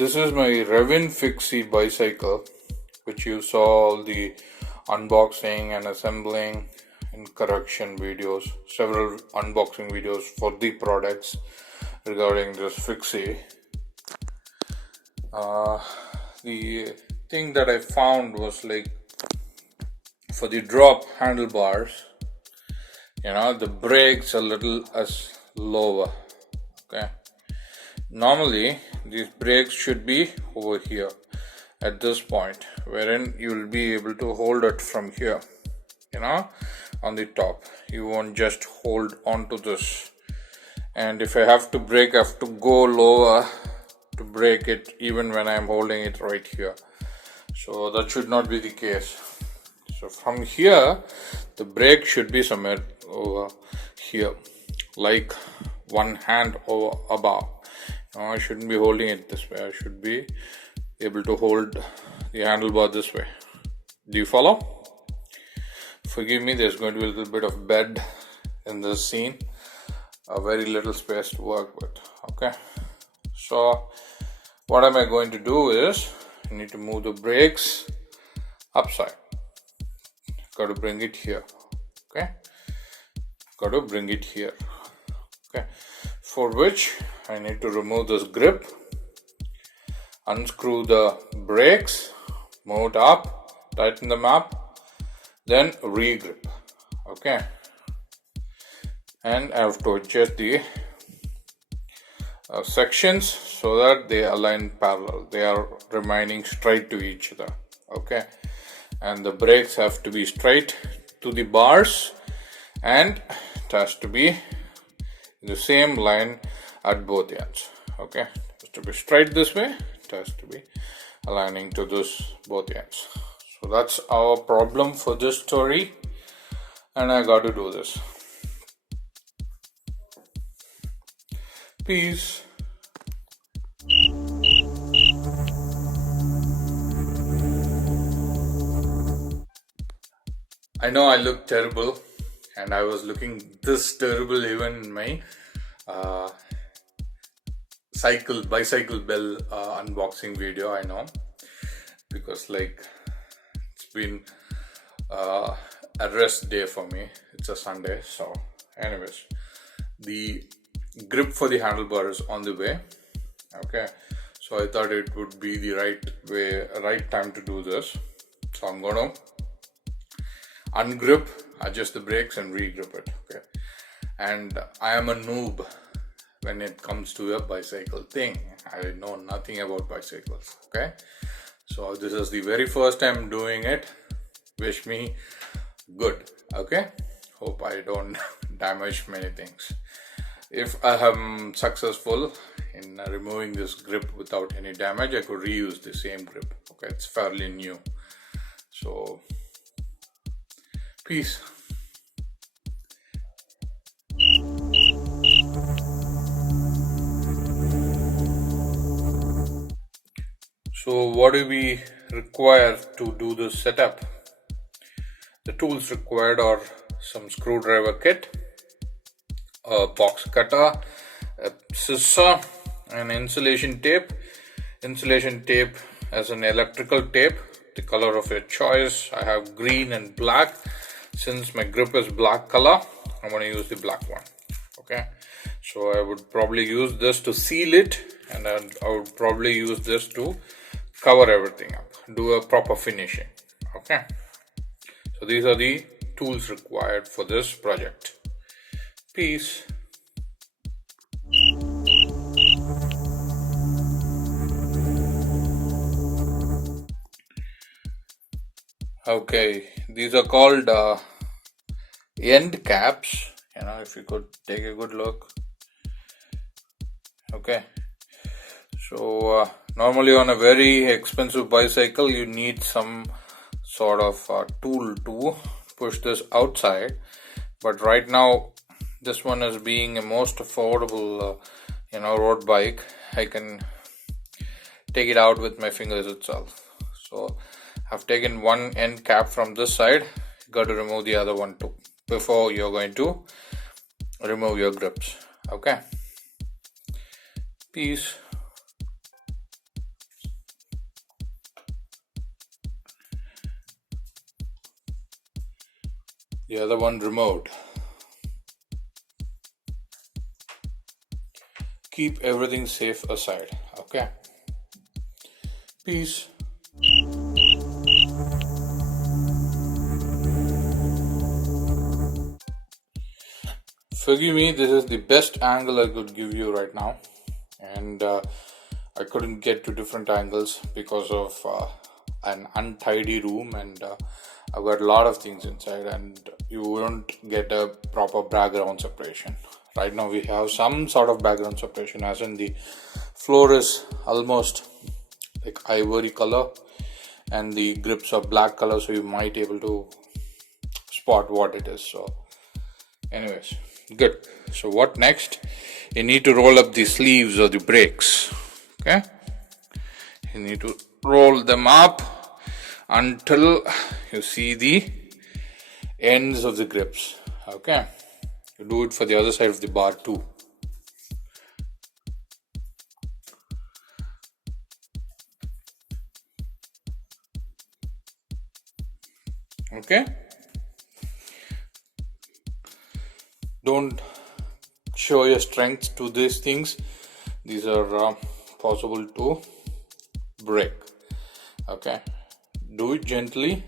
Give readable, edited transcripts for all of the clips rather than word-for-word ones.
This is my Revin Fixie bicycle, which you saw all the unboxing and assembling and correction videos, several unboxing videos for the products regarding this Fixie. The thing that I found was like for the drop handlebars, the brakes a little as lower. Okay. Normally, these brakes should be over here at this point, wherein you will be able to hold it from here, on the top. You won't just hold onto this. And if I have to brake, I have to go lower to brake it, even when I'm holding it right here. So that should not be the case. So from here, the brake should be somewhere over here, like one hand over above. I shouldn't be holding it this way. I should be able to hold the handlebar this way. Do you follow? Forgive me, there's going to be a little bit of bed in this scene. A very little space to work with. Okay. So what am I going to do is, I need to move the brakes upside. Got to bring it here. Okay. Got to bring it here. Okay. For which I need to remove this grip, unscrew the brakes, move it up, tighten them up, then re-grip. Okay. And I have to adjust the sections so that they align parallel. They are remaining straight to each other. Okay. And the brakes have to be straight to the bars, and it has to be the same line at both ends. Okay, it has to be straight this way, it has to be aligning to this both ends. So that's our problem for this story, and I got to do this. Peace. I know I look terrible, and I was looking this terrible even in my bicycle bell unboxing video. I know, because it's been a rest day for me. It's a Sunday. So anyways, the grip for the handlebar is on the way. Okay, so I thought it would be the right time to do this. So I'm gonna ungrip, adjust the brakes, and re-grip it. Okay, and I am a noob when it comes to a bicycle thing. I know nothing about bicycles. Okay, so this is the very first time doing it. Wish me good. Okay, hope I don't damage many things. If I am successful in removing this grip without any damage, I could reuse the same grip. Okay, it's fairly new. So peace. So what do we require to do this setup? The tools required are some screwdriver kit, a box cutter, a scissor, and insulation tape. Insulation tape as an electrical tape, the color of your choice. I have green and black. Since my grip is black color, I'm going to use the black one. Okay, so I would probably use this to seal it, and I would probably use this to cover everything up, do a proper finishing. Okay, so these are the tools required for this project. Peace. Okay, these are called end caps. If you could take a good look. Okay, so normally on a very expensive bicycle, you need some sort of tool to push this outside. But right now, this one is being a most affordable, road bike. I can take it out with my fingers itself. So I've taken one end cap from this side. You got to remove the other one too before you're going to remove your grips. Okay. Peace. the other one removed. Keep everything safe aside. Okay. Peace. Forgive me, this is the best angle I could give you right now, and I couldn't get to different angles because of an untidy room, and I've got a lot of things inside, and you won't get a proper background separation. Right now we have some sort of background separation, as in the floor is almost like ivory color and the grips are black color, so you might able to spot what it is. So anyways, good. So what next? You need to roll up the sleeves of the brakes. Okay, you need to roll them up until you see the ends of the grips. Okay, you do it for the other side of the bar too. Okay, don't show your strength to these things. These are possible to break. Okay, do it gently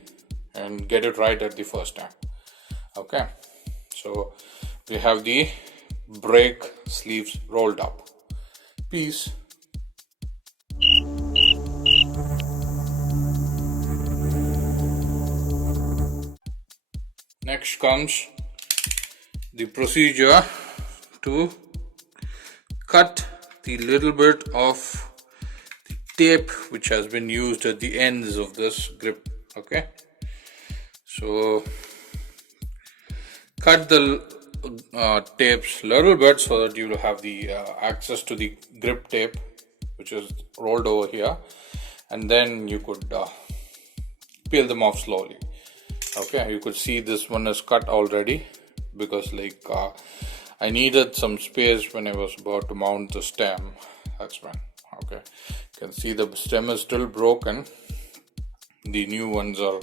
and get it right at the first time. Okay, so we have the brake sleeves rolled up. Peace. Next comes the procedure to cut the little bit of the tape which has been used at the ends of this grip. Okay, so cut the tapes little bit so that you will have the access to the grip tape which is rolled over here, and then you could peel them off slowly. Okay, you could see this one is cut already because I needed some space when I was about to mount the stem. That's when. Okay, you can see the stem is still broken. The new ones are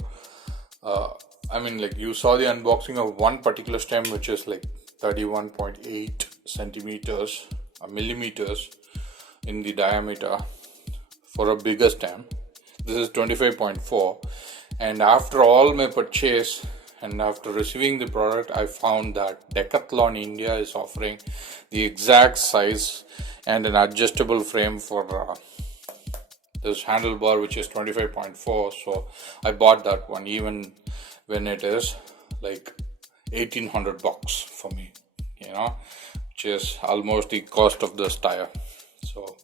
you saw the unboxing of one particular stem which is like 31.8 centimeters millimeters in the diameter for a bigger stem. This is 25.4, and after all my purchase and after receiving the product, I found that Decathlon India is offering the exact size and an adjustable frame for this handlebar which is 25.4. So I bought that one even when it is like $1,800 for me, which is almost the cost of this tire. So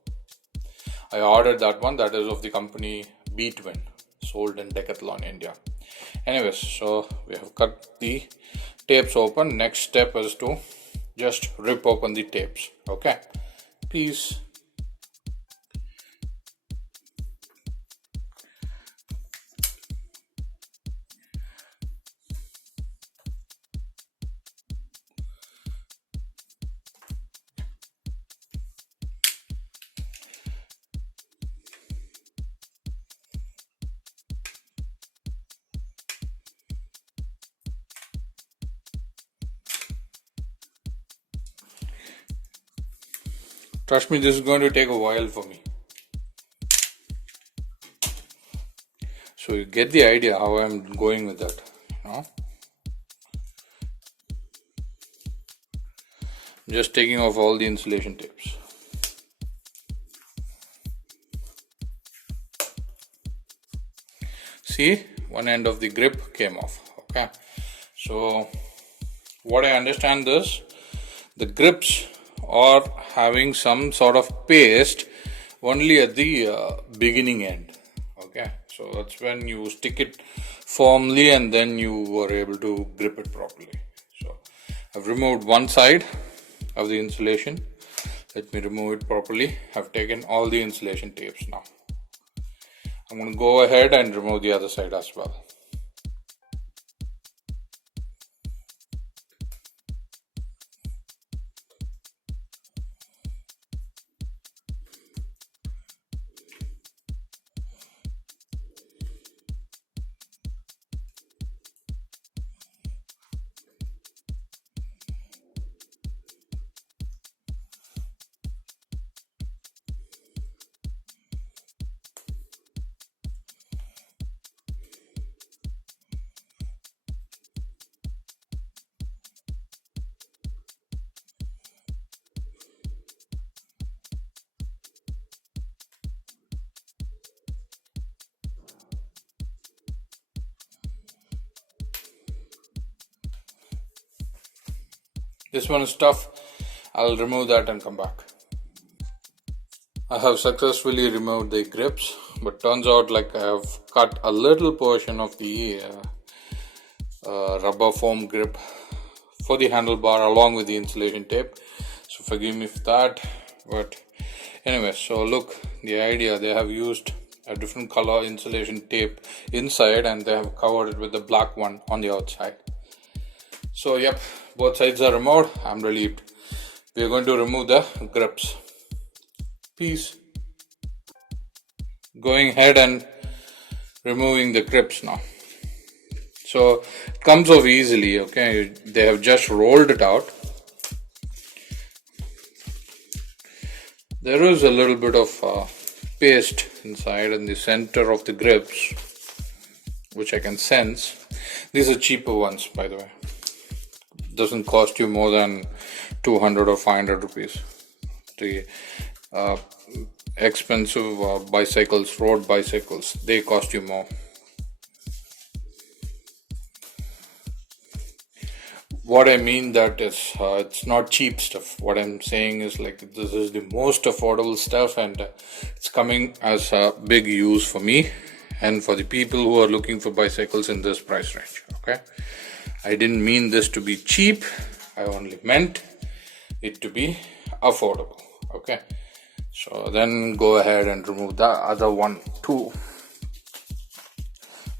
I ordered that one. That is of the company B-Twin, sold in Decathlon India. Anyways, so we have cut the tapes open. Next step is to just rip open the tapes. Okay, peace. Trust me, this is going to take a while for me. So you get the idea how I'm going with that. Just taking off all the insulation tapes. See, one end of the grip came off. Okay, so what I understand is the grips are having some sort of paste only at the beginning end. Okay, so that's when you stick it firmly and then you were able to grip it properly. So I've removed one side of the insulation. Let me remove it properly. I've taken all the insulation tapes now. I'm going to go ahead and remove the other side as well. This one is tough. I'll remove that and come back. I have successfully removed the grips, but turns out like I have cut a little portion of the rubber foam grip for the handlebar along with the insulation tape. So forgive me for that. But anyway, so look, the idea, they have used a different color insulation tape inside and they have covered it with the black one on the outside. So yep, both sides are removed. I'm relieved. We are going to remove the grips. Peace. Going ahead and removing the grips now. So it comes off easily, okay? They have just rolled it out. There is a little bit of paste inside in the center of the grips, which I can sense. These are cheaper ones, by the way. Doesn't cost you more than 200 or 500 rupees. The expensive bicycles, road bicycles, they cost you more. What I mean that is, it's not cheap stuff. What I'm saying is like this is the most affordable stuff, and it's coming as a big use for me and for the people who are looking for bicycles in this price range. Okay, I didn't mean this to be cheap. I only meant it to be affordable. Okay, so then go ahead and remove the other one too.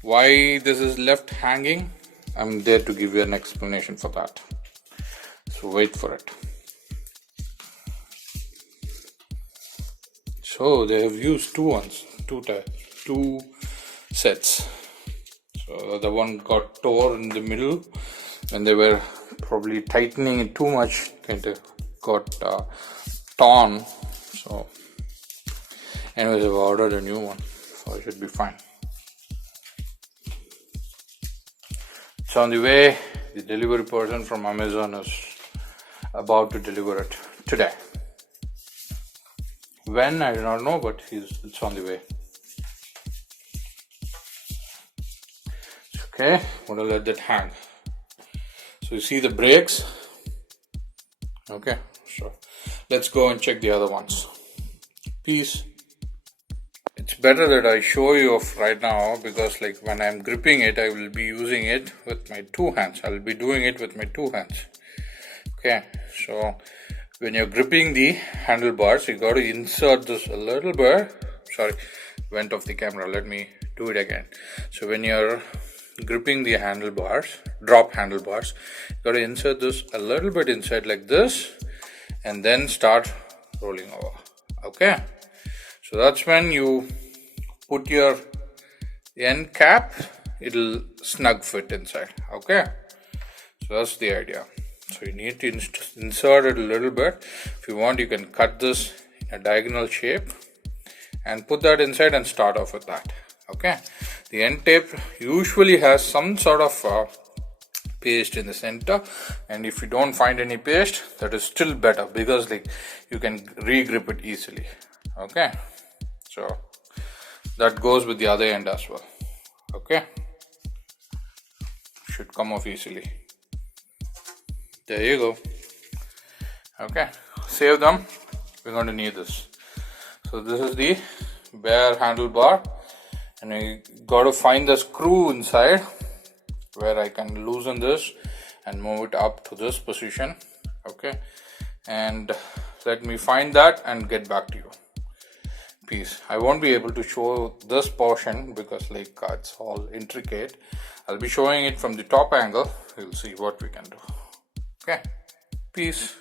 Why this is left hanging? I'm there to give you an explanation for that. So wait for it. So they have used two sets. So the one got tore in the middle when they were probably tightening it too much, kind of got torn. So anyways, I've ordered a new one, so it should be fine. So on the way, the delivery person from Amazon is about to deliver it today. When, I do not know, but it's on the way. Okay, I'm going to let that hang. So you see the brakes. Okay, so let's go and check the other ones. Peace. It's better that I show you off right now, because like when I'm gripping it, I will be using it with my two hands. I'll be doing it with my two hands. Okay, so when you're gripping the handlebars, you got to insert this a little bit. Sorry, went off the camera. Let me do it again. So when you're gripping the handlebars, drop handlebars, you got to insert this a little bit inside like this, and then start rolling over. Okay. So that's when you put your end cap, it'll snug fit inside. Okay, so that's the idea. So you need to insert it a little bit. If you want, you can cut this in a diagonal shape and put that inside and start off with that. Okay, the end tape usually has some sort of paste in the center, and if you don't find any paste, that is still better, because like you can re-grip it easily. Okay, so that goes with the other end as well. Okay, should come off easily. There you go. Okay, save them. We're going to need this. So this is the bare handlebar, and I got to find the screw inside where I can loosen this and move it up to this position. Okay, and let me find that and get back to you. Peace. I won't be able to show this portion because like it's all intricate. I'll be showing it from the top angle. We'll see what we can do. Okay, peace.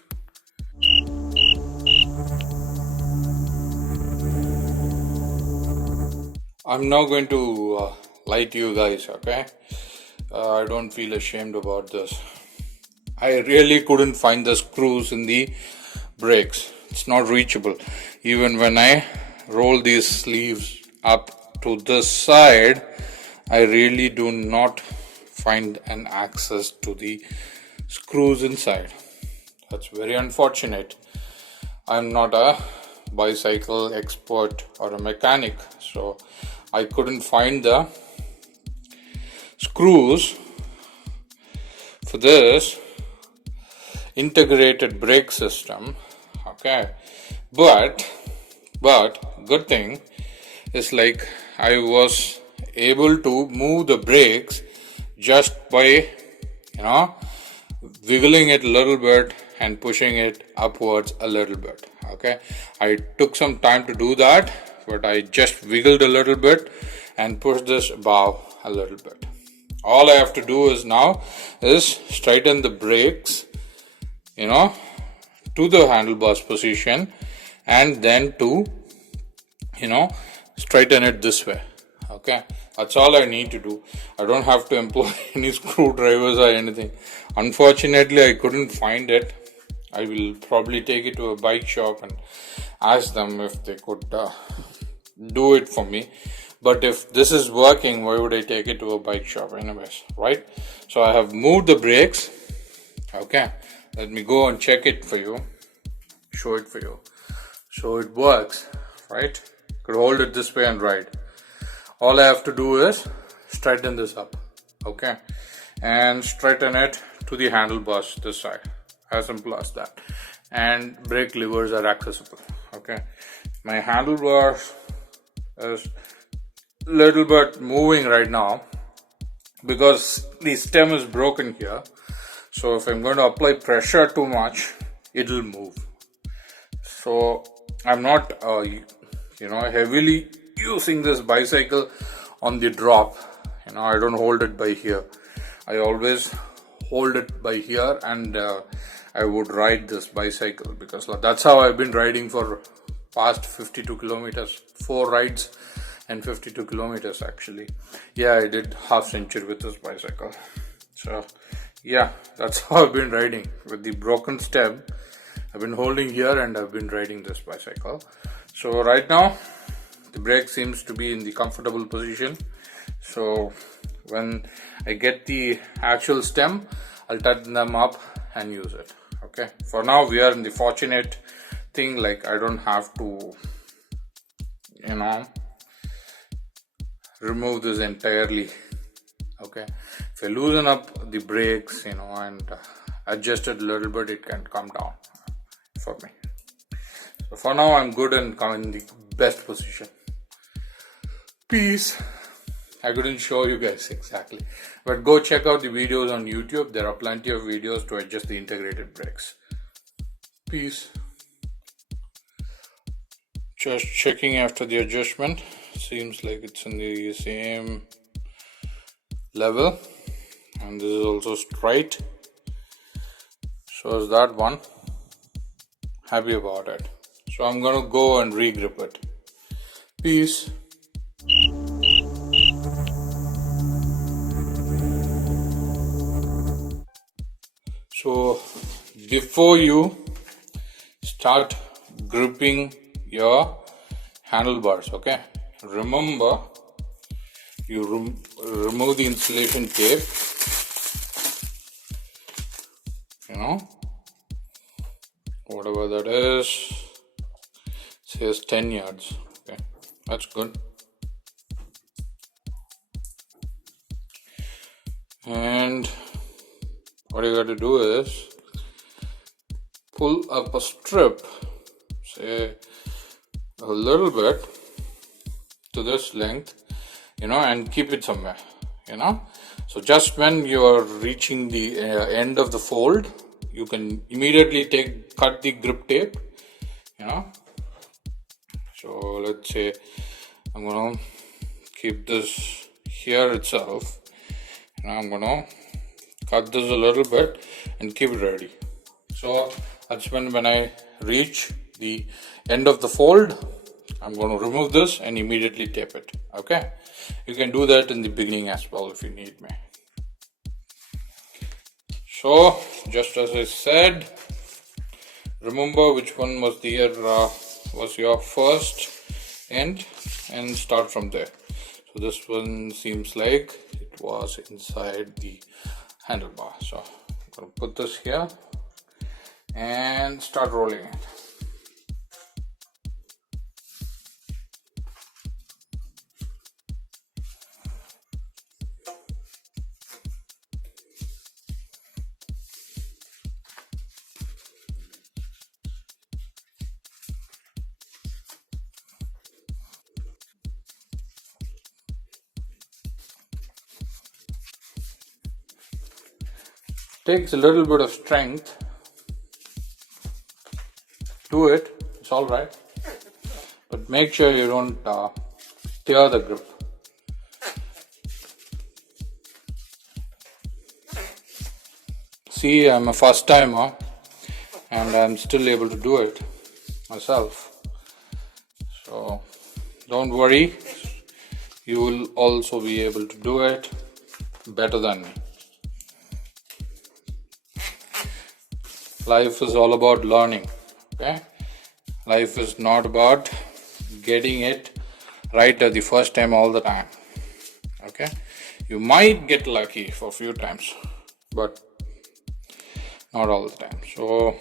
I'm now going to lie to you guys. Okay, I don't feel ashamed about this. I really couldn't find the screws in the brakes. It's not reachable. Even when I roll these sleeves up to this side, I really do not find an access to the screws inside. That's very unfortunate. I'm not a bicycle expert or a mechanic, so I couldn't find the screws for this integrated brake system. Okay, but good thing is like I was able to move the brakes just by wiggling it a little bit and pushing it upwards a little bit. Okay, I took some time to do that, but I just wiggled a little bit and pushed this above a little bit. All I have to do is now is straighten the brakes to the handlebars position, and then to straighten it this way. Okay, that's all I need to do. I don't have to employ any screwdrivers or anything. Unfortunately, I couldn't find it. I will probably take it to a bike shop and ask them if they could do it for me. But if this is working, why would I take it to a bike shop anyways, right? So I have moved the brakes. Okay, let me go and check it for you, show it for you. So it works, right? Could hold it this way and ride. All I have to do is straighten this up, okay, and straighten it to the handlebars this side, as simple as that. And brake levers are accessible. Okay, my handlebars is a little bit moving right now because the stem is broken here. So if I'm going to apply pressure too much, it'll move. So I'm not heavily using this bicycle on the drop. I don't hold it by here. I always hold it by here, and I would ride this bicycle because that's how I've been riding for past 52 kilometers, 4 rides and 52 kilometers actually. Yeah, I did half century with this bicycle. So yeah, that's how I've been riding with the broken stem. I've been holding here and I've been riding this bicycle. So right now the brake seems to be in the comfortable position. So when I get the actual stem, I'll tighten them up and use it. Okay, for now we are in the fortunate thing, like I don't have to remove this entirely. Okay, if I loosen up the brakes and adjust it a little bit, it can come down for me. So for now I'm good and come in the best position. Peace. I couldn't show you guys exactly, but go check out the videos on YouTube. There are plenty of videos to adjust the integrated brakes. Peace. Just checking after the adjustment. Seems like it's in the same level, and this is also straight. So is that one. Happy about it. So I'm gonna go and re-grip it. Peace. So before you start gripping your handlebars, okay, remember you remove the insulation tape, whatever that is, says 10 yards. Okay, that's good. And what you got to do is pull up a strip, say a little bit to this length, and keep it somewhere, So just when you are reaching the end of the fold, you can immediately cut the grip tape, So let's say I'm gonna keep this here itself, I'm gonna cut this a little bit and keep it ready. So that's when I reach the end of the fold, I'm going to remove this and immediately tape it. Okay, you can do that in the beginning as well if you need me. So just as I said, remember which one was was your first end, and start from there. So this one seems like it was inside the handlebar. So I'm going to put this here and start rolling it. Takes a little bit of strength. Do it, it's alright. But make sure you don't tear the grip. See, I'm a first timer and I'm still able to do it myself. So don't worry, you will also be able to do it better than me. Life is all about learning, okay? Life is not about getting it right at the first time all the time, okay? You might get lucky for a few times, but not all the time. So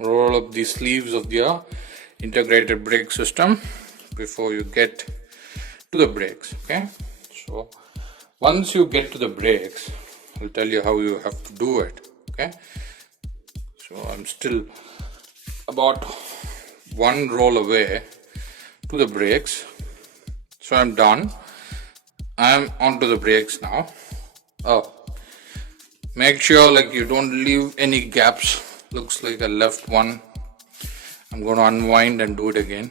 roll up the sleeves of the integrated brake system before you get to the brakes, okay? So once you get to the brakes, I'll tell you how you have to do it, okay? So I'm still about one roll away to the brakes. So I'm done. I'm onto the brakes now. Oh, make sure like you don't leave any gaps. Looks like I left one. I'm going to unwind and do it again.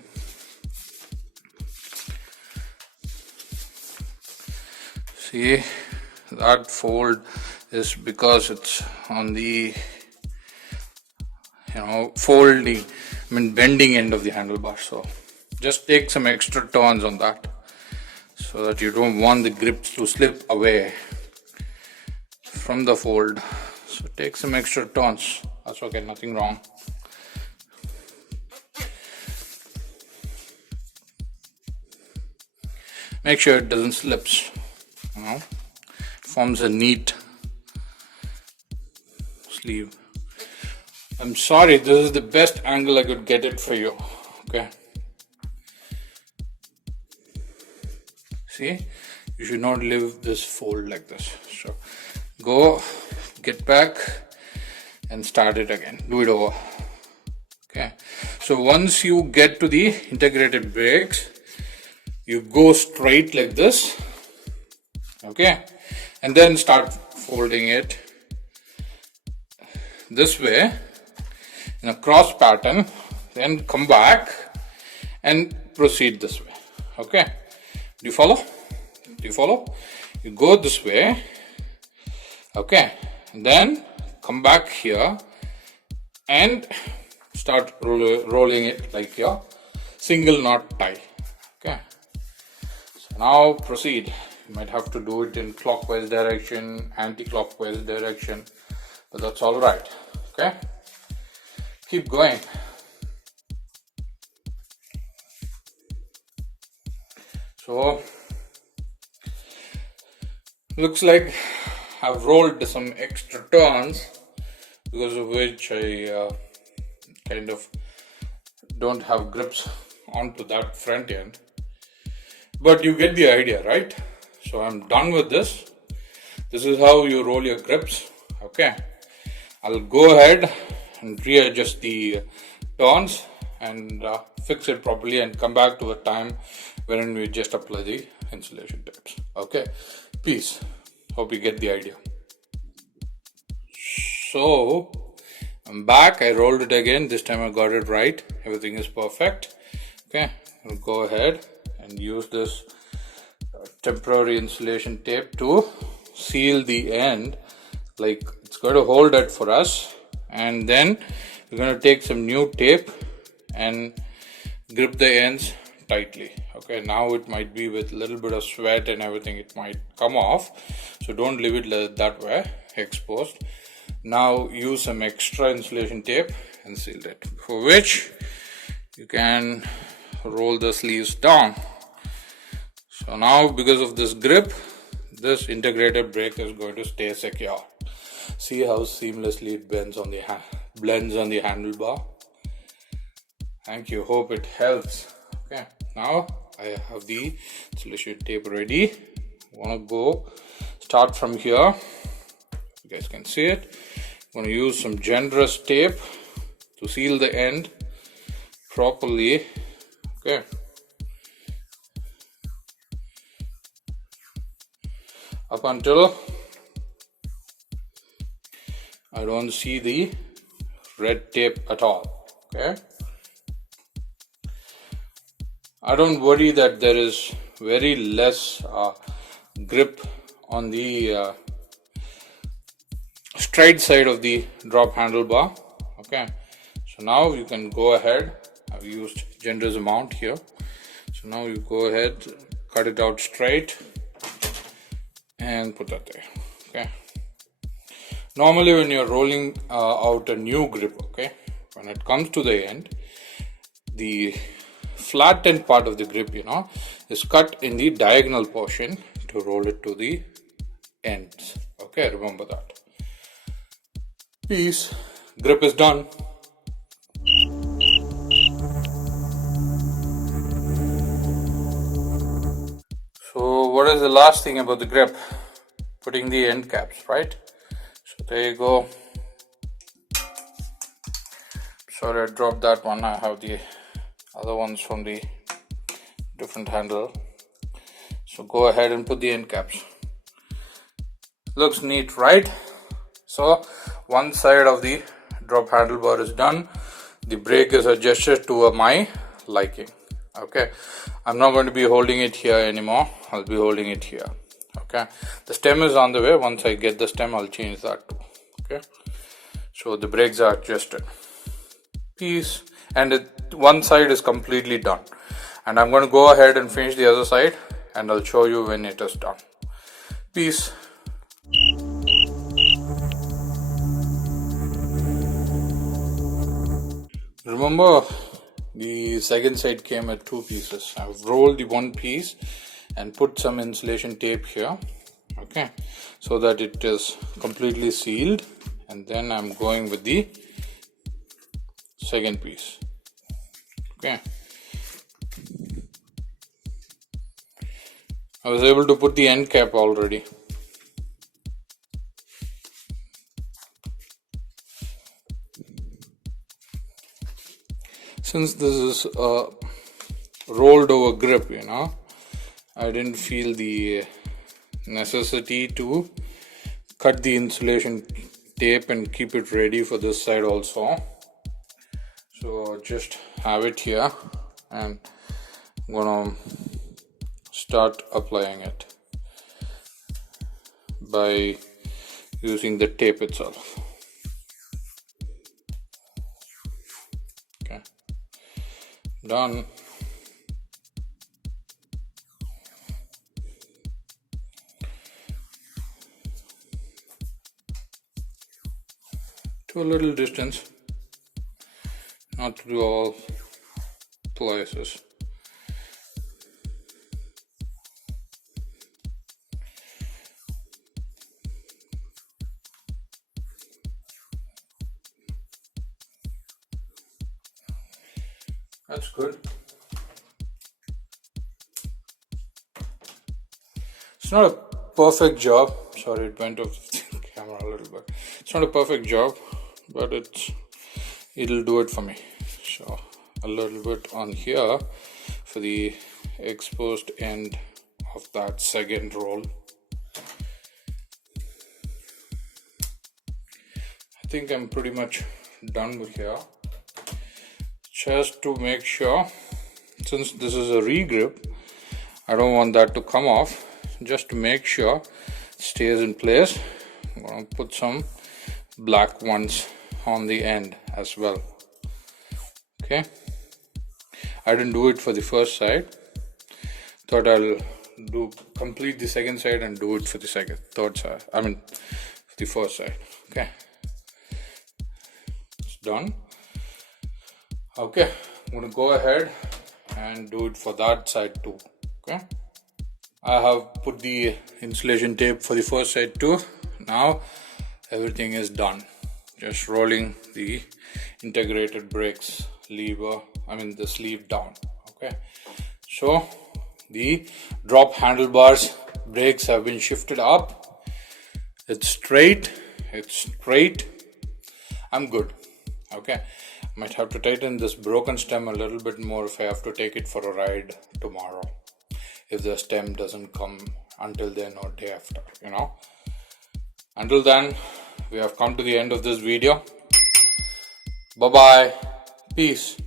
See, that fold is because it's on the bending end of the handlebar. So just take some extra turns on that so that you don't want the grips to slip away from the fold. So take some extra turns. That's okay, nothing wrong. Make sure it doesn't slip. It forms a neat sleeve. I'm sorry, this is the best angle I could get it for you. Okay. See, you should not leave this fold like this. So go, get back and start it again. Do it over. Okay. So once you get to the integrated brakes, you go straight like this. Okay. And then start folding it this way in a cross pattern, then come back and proceed this way. Okay, do you follow? You go this way, okay, and then come back here and start rolling it like your single knot tie. Okay, so now proceed. You might have to do it in clockwise direction, anti-clockwise direction, but that's all right. Okay, keep going. So looks like I've rolled some extra turns, because of which I kind of don't have grips onto that front end, but you get the idea, right? So I'm done with this. This is how you roll your grips. Okay, I'll go ahead and readjust the turns and fix it properly and come back to a time when we just apply the insulation tapes. Okay, peace. Hope you get the idea. So I'm back. I rolled it again. This time I got it right. Everything is perfect. Okay, I'll go ahead and use this temporary insulation tape to seal the end. Like, it's going to hold it for us, and then we're going to take some new tape and grip the ends tightly. Okay, now it might be with a little bit of sweat and everything, it might come off, so don't leave it that way exposed. Now use some extra insulation tape and seal it, for which you can roll the sleeves down. So now, because of this grip, this integrated brake is going to stay secure. See how seamlessly it blends on the handlebar. Thank you. Hope it helps. Okay, now I have the insulation tape ready. I want to go start from here. You guys can see it. I'm going to use some generous tape to seal the end properly. Okay. I don't see the red tape at all. Okay, I don't worry that there is very less grip on the straight side of the drop handlebar. Okay, so now you can go ahead. I've used generous amount here, so now you go ahead, cut it out straight and put that there. Okay, normally when you're rolling out a new grip, okay, when it comes to the end, the flat end part of the grip, is cut in the diagonal portion to roll it to the ends. Okay, remember that. Peace. Grip is done. So what is the last thing about the grip? Putting the end caps, right? So there you go. Sorry, I dropped that one. I have the other ones from the different handle. So go ahead and put the end caps. Looks neat, right? So one side of the drop handlebar is done. The brake is adjusted to my liking. Okay, I'm not going to be holding it here anymore. I'll be holding it here. Okay, the stem is on the way. Once I get the stem, I'll change that too. Okay, so the brakes are adjusted. Peace. And one side is completely done. And I'm going to go ahead and finish the other side, and I'll show you when it is done. Peace. Remember, the second side came at two pieces. I've rolled the one piece and put some insulation tape here, okay, so that it is completely sealed, and then I'm going with the second piece. Okay, I was able to put the end cap already. Since this is a rolled over grip, I didn't feel the necessity to cut the insulation tape and keep it ready for this side also. So just have it here, and I'm gonna start applying it by using the tape itself. Okay, done. To a little distance, not to do all places. That's good. It's not a perfect job. Sorry, it went off the camera a little bit. It's not a perfect job, but it'll do it for me. So a little bit on here for the exposed end of that second roll. I think I'm pretty much done with here. Just to make sure, since this is a re-grip, I don't want that to come off. Just to make sure it stays in place, I'm going to put some black ones on the end as well. Okay, I didn't do it for the first side. Thought I'll complete the second side and do it for the third side. The first side. Okay, it's done. Okay, I'm going to go ahead and do it for that side too. Okay, I have put the insulation tape for the first side too. Now everything is done. Just rolling the integrated brakes lever, the sleeve down. Okay, so the drop handlebars brakes have been shifted up. It's straight. I'm good. Okay, might have to tighten this broken stem a little bit more if I have to take it for a ride tomorrow, if the stem doesn't come until then or day after. Until then, we have come to the end of this video. Bye bye. Peace.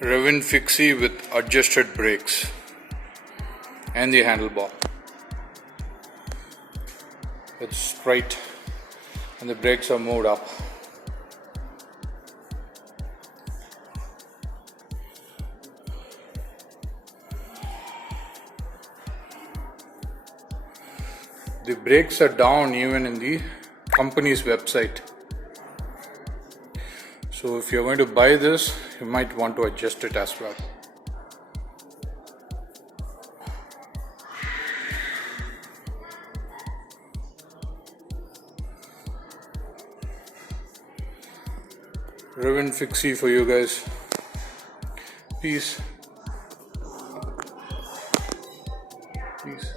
Revin Fixie with adjusted brakes and the handlebar. It's straight and the brakes are moved up. The brakes are down even in the company's website. So if you're going to buy this, you might want to adjust it as well. Revin Fixie for you guys. Peace. Peace.